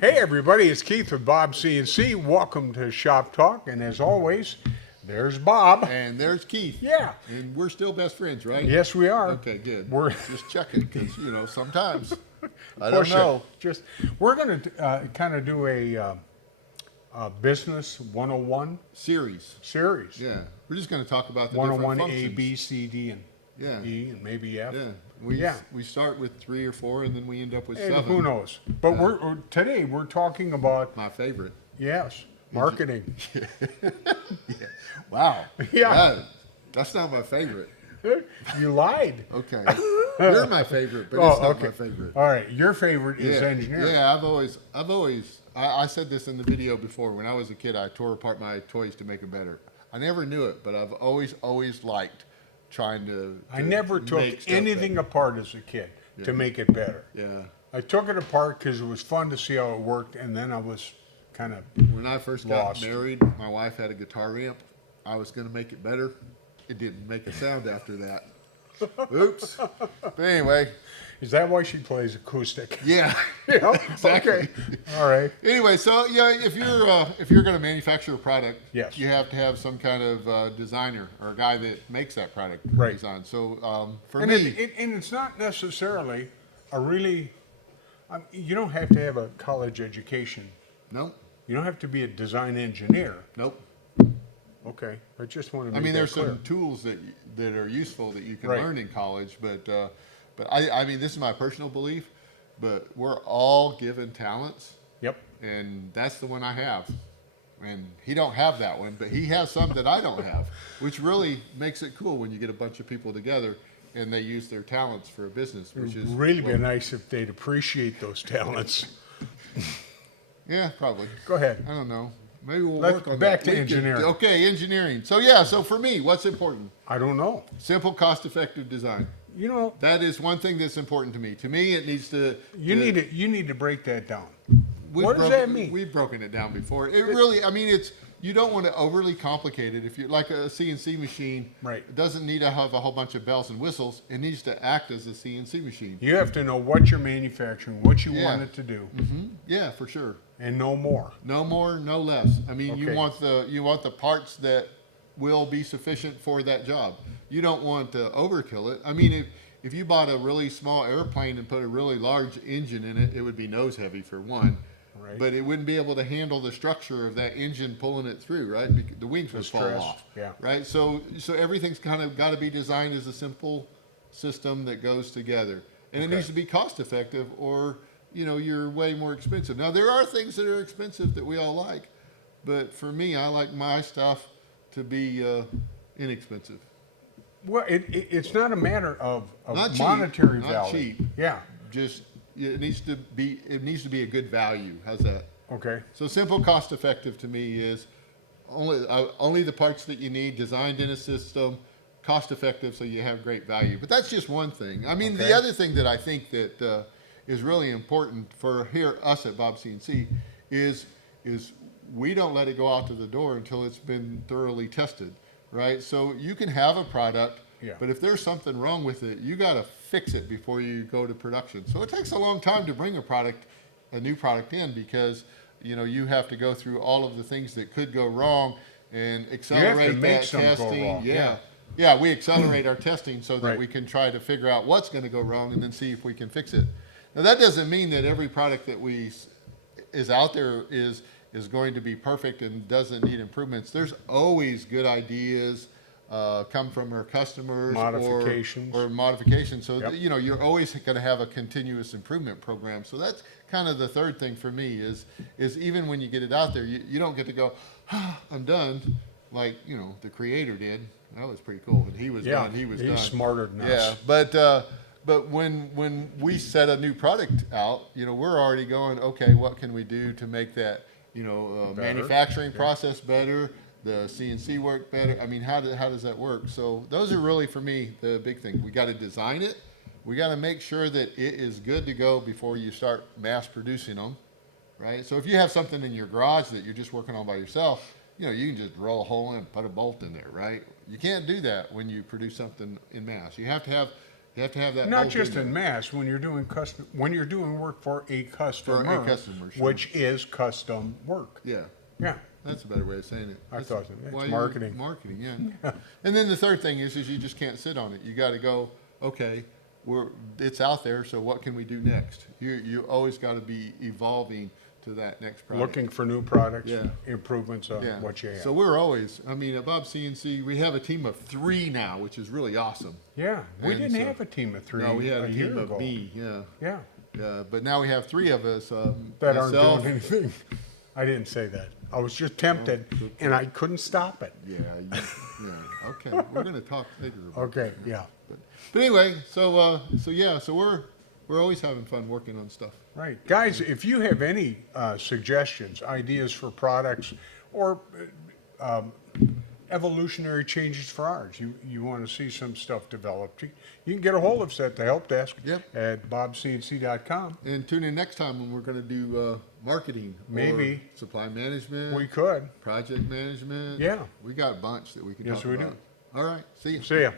Hey everybody, it's Keith with Bob CNC. Welcome to Shop Talk, and as always, there's Bob. And there's Keith. Yeah. And we're still best friends, right? Yes, we are. Okay, good. We're Just checking because, sometimes I don't push it. know. We're going to kind of do a business 101 Series. series. Yeah. We're just going to talk about the 101 different A, functions. B, C, D, and Yeah. E, and maybe F. Yeah. We start with 3 or 4 and then we end up with And 7. who knows? But today we're talking about, My favorite. yes, marketing. Yeah. Wow. Yeah. That's not my favorite. You lied. Okay. You're my favorite, but it's not my favorite. All right, your favorite is engineering. Yeah, I said this in the video before. When I was a kid, I tore apart my toys to make them better. I never knew it, but I've always liked trying to I never took make stuff anything better. apart as a kid to make it better. Yeah. I took it apart because it was fun to see how it worked, and then I was kind of When I first Lost. got married, my wife had a guitar amp. I was going to make it better. It didn't make a sound after that. Oops. But anyway, Is that why she plays acoustic? yeah. Yeah, Exactly. okay. All right. Anyway, so yeah, if you're going to manufacture a product, Yes. you have to have some kind of designer or a guy that makes that product Right. design. So for And, me, and it's not necessarily a really, you don't have to have a college education. nope, You don't have to be a design engineer. nope. Okay. I just want to I make mean, that there's clear. some tools that are useful that you can Right. learn in college, but I mean, this is my personal belief. But we're all given talents, Yep. and that's the one I have. And he don't have that one, but he has some that I don't have, which really makes it cool when you get a bunch of people together and they use their talents for a business, which is Really be nice if they'd appreciate those talents. yeah, probably. Go ahead. I don't know. Maybe we'll Let's- work on back that. to We could- engineering. Okay, engineering. So yeah, so for me, what's important? I don't know. Simple, cost-effective design. You know, That is one thing that's important to me. To me, it needs to. you need to break that down. We've What does that mean? We've broken it down before. It really, I mean, you don't want to overly complicate it. If you're like a CNC machine, Right. it doesn't need to have a whole bunch of bells and whistles. It needs to act as a CNC machine. You have to know what you're manufacturing, what you Yeah. want it to do, Yeah, for sure. and no more. No more, no less. I mean, you Okay. want the parts that will be sufficient for that job. You don't want to overkill it. I mean, if you bought a really small airplane and put a really large engine in it, it would be nose heavy for one. Right. But it wouldn't be able to handle the structure of that engine pulling it through, right? The wings would fall stress, off. yeah. Right. So everything's kind of got to be designed as a simple system that goes together, and it Okay. needs to be cost effective, or you're way more expensive. Now there are things that are expensive that we all like, but for me, I like my stuff to be inexpensive. Well, it's not a matter of Not cheap, monetary not value. cheap. Yeah. Just it needs to be a good value. How's that? Okay. So simple, cost effective to me is only the parts that you need, designed in a system, cost effective, so you have great value. But that's just one thing. I mean, Okay. the other thing that I think that is really important for us at Bob CNC is we don't let it go out to the door until it's been thoroughly tested, right? So you can have a product, Yeah. but if there's something wrong with it, you got to fix it before you go to production. So it takes a long time to bring a new product in, because you have to go through all of the things that could go wrong and accelerate make that some go testing. wrong, yeah. Yeah, we accelerate our testing so that Right. we can try to figure out what's going to go wrong and then see if we can fix it. Now that doesn't mean that every product that is out there is going to be perfect and doesn't need improvements. There's always good ideas come from our customers, Modifications. or modifications. So Yep. you're always going to have a continuous improvement program. So that's kind of the third thing for me is even when you get it out there, you don't get to go, I'm done, like the creator did. That was pretty cool. But he was Yeah. done. He was He's done. smarter than Yeah, us. but when we set a new product out, we're already going, okay, what can we do to make that Better. manufacturing process better, the CNC work better? I mean, how does that work? So those are really, for me, the big thing. We got to design it. We got to make sure that it is good to go before you start mass producing them, right? So if you have something in your garage that you're just working on by yourself, you can just drill a hole in and put a bolt in there, right? You can't do that when you produce something in mass. You have to You have to have that. Not built just there. in mass, when you're doing when you're doing work for a customer, customer, sure. which is custom work. Yeah. Yeah. That's a better way of saying it. I That's thought so. It's why you're- marketing. Marketing, yeah. And then the third thing is you just can't sit on it. You got to go. Okay, it's out there. So what can we do next? You always got to be evolving to that next product. Looking for new products, Yeah. improvements on Yeah. what you have. So we're always. I mean, at Bob CNC, we have a team of 3 now, which is really awesome. yeah, we And didn't so- have a team of 3 No, we had a year team ago. of me. Yeah. Yeah, But now we have 3 of us. that aren't myself, doing anything. I didn't say that. I was just tempted, and I couldn't stop it. Yeah. Yeah. Okay. We're gonna talk later. About Okay, yeah, But anyway, so we're always having fun working on stuff. right. Guys, if you have any suggestions, ideas for products, or evolutionary changes for ours, you want to see some stuff developed, you can get a hold of us at the help desk Yep. at bobcnc.com. And tune in next time when we're going to do marketing, Maybe. or supply management, We could. project management. Yeah. We got a bunch that we can Yes, talk we do. about. All right. See you. See ya.